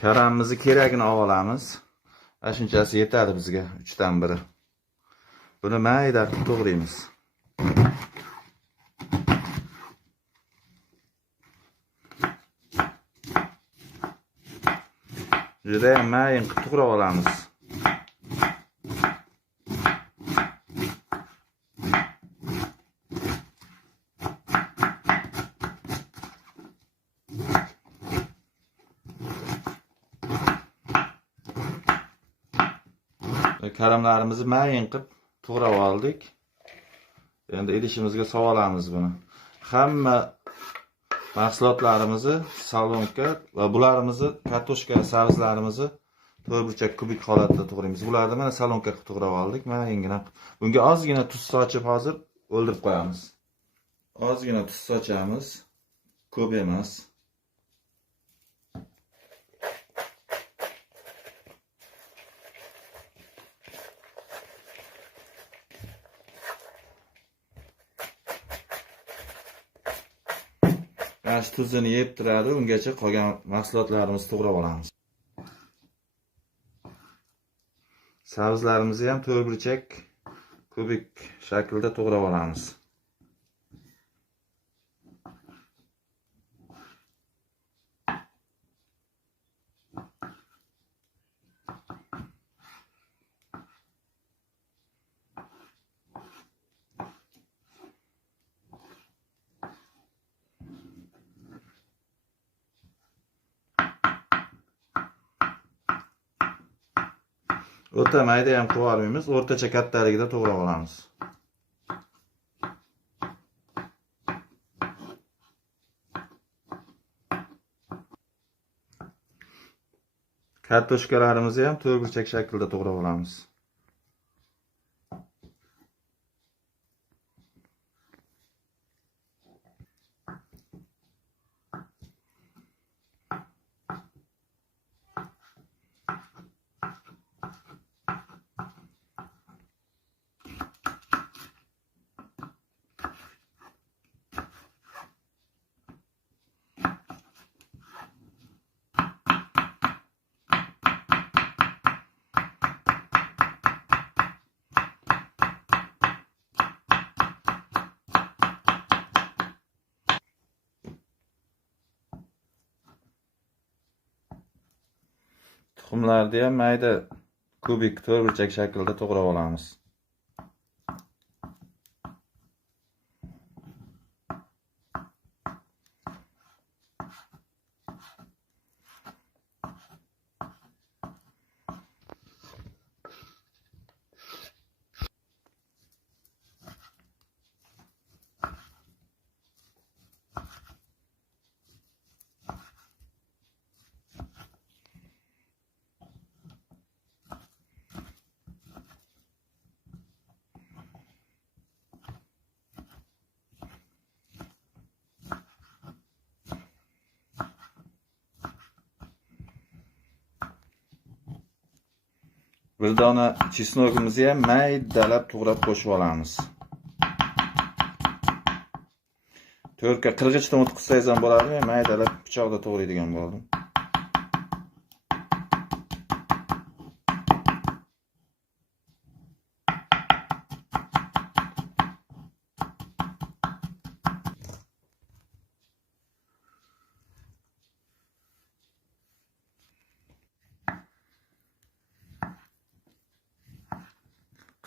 Karamimizni keragini olib olamiz. Shunchasi yetadi bizga 3 dan 1. Buni mayda qilib to'g'raymiz. Juda ham mayin qilib to'g'rab olamiz. Karamlarimizni mayin qilib to'g'rab oldik. Endi idishimizga solib olamiz buni. Hamma mahsulotlarimizni salonga va bularimizni kartoshka sabzlarimizni to'rtburchak kubik holatda to'g'raymiz. Bularni mana salonga qilib to'g'rab oldik. Mayingina. Bunga ozgina tuz sochib hozir o'ldirib qo'yamiz. Ozgina tuz sochamiz. Ko'p emas. Yaş tuzini yeb turadi, ungacha qolgan mahsulotlarimizni to'g'rab olamiz. Sabzlarimizni ham to'rtburchak kubik shaklda to'g'rab olamiz. O'ta mayda ham qilib olmaymiz, o'rtacha kattaligida to'g'rab olamiz. Kartoshkalarimizni ham to'rtburchak shaklda to'g'rab olamiz. Tuxumlarni ham mayda kubik to'rtburchak shaklda to'g'rab olamiz. Bir dona chesnogimizni ham maydalab to'g'rab qo'shib olamiz. 4 ga qirg'ichdan o'tkazsangiz ham bo'ladi, men maydalab pichoqda to'g'raydigan bo'ldim.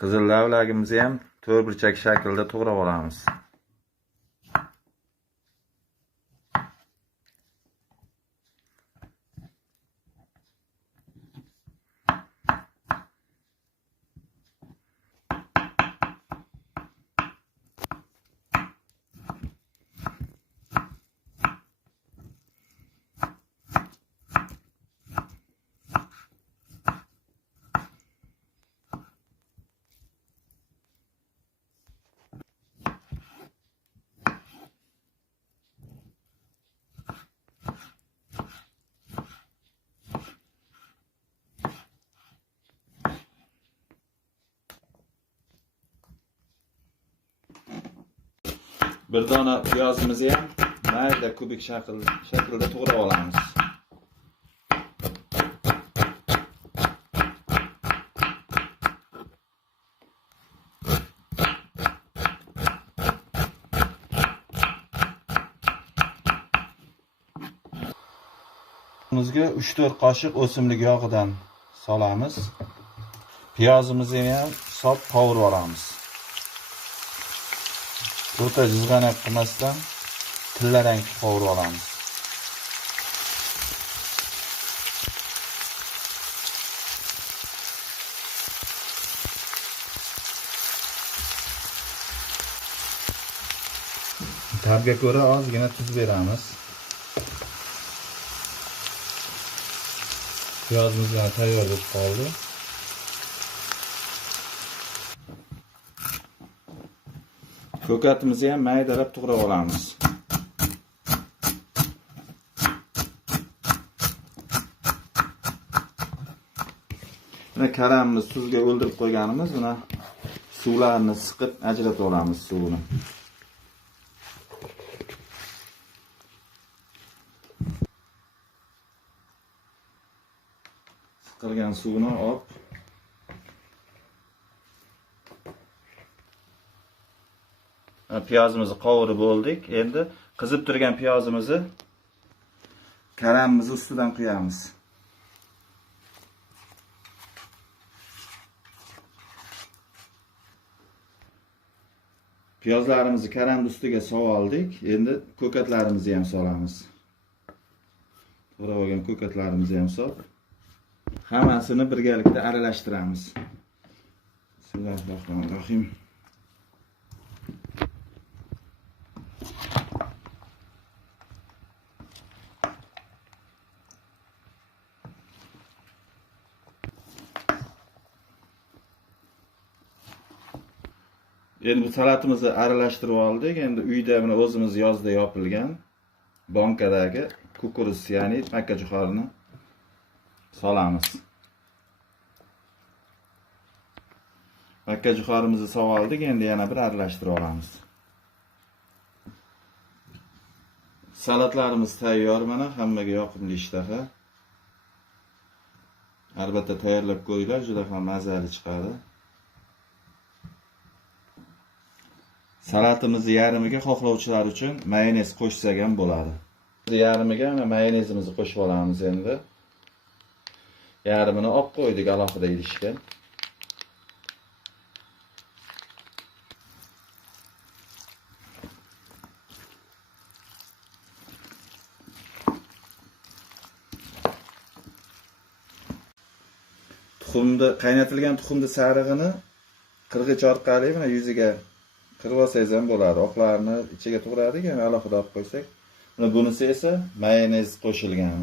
Qizil lavlagimizni ham to'rtburchak shaklda to'g'rab olamiz. Bir dona piyozimizni ham mayda kubik shaklda to'g'rab olamiz. Bizga 3-4 qoshiq o'simlik yog'idan solamiz. Piyozimizni ham sop qovurib olamiz. O'ta jizg'anak qilmasdan tillarang qovurib olamiz. Tabga ko'ra ozgina tuz beramiz. Piyozimiz ham tayyor bo'lib qoldi. Ko'katimizni ham maydalab to'g'rab olamiz. Mana karamimiz tuzga o'ldirib qo'yganimiz, buni suvlarini siqib ajratib olamiz suvini. Siqilgan suvni olib piyozimizni qovurib bo'ldik. Endi qizib turgan piyozimizni karamimizni ustidan quyamiz. Piyozlarimizni karam ustiga soldik. Endi ko'katlarimizni ham solamiz. To'g'rab olgan ko'katlarimizni ham solib, hammasini birgalikda aralashtiramiz. Bismillahirrohmanirrohim. Endi bu salatimizni aralashtirib oldik. Endi uyda mana o'zimiz yozda yopilgan bankadagi kukuriz, ya'ni makkajo'xorini solamiz. Makkajo'xorimizni solib oldik. Endi yana bir aralashtirib olamiz. Salatlarimiz tayyor, mana hammaga yoqimli ishtaha. Albatta tayyorlab ko'ringlar, juda ham mazali chiqadi. Salatimizni yarimiga xohlovchilar uchun mayonez qo'shsak ham bo'ladi. Yarimiga mayonezimizni qo'shib olamiz endi. Yarmini olib qo'ydik alohida idishga. Qaynatilgan tuxumni sarig'ini qirg'ich orqali mana yuziga qirib olsangiz ham bo'ladi. Oqlarini ichiga to'g'radik, yana alohida olib qo'ysak. Mana bunisi esa mayonez qo'shilgan.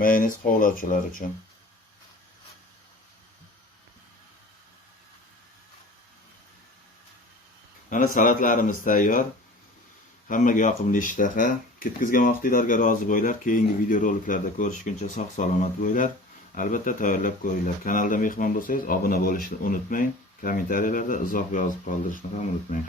Mayonez qovlovchilar uchun. Mana salatlarimiz tayyor. Hammaga yoqimli ishtaha. Ketkizgan vaqtingizga rozi bo'linglar. Keyingi video roliklarda ko'rishguncha sog' salomat bo'linglar. Albatta tayyorlab ko'ringlar. Kanalda mehmon bo'lsangiz obuna bo'lishni unutmang. Kommentariyalarda izoh yozib qoldirishni ham unutmang.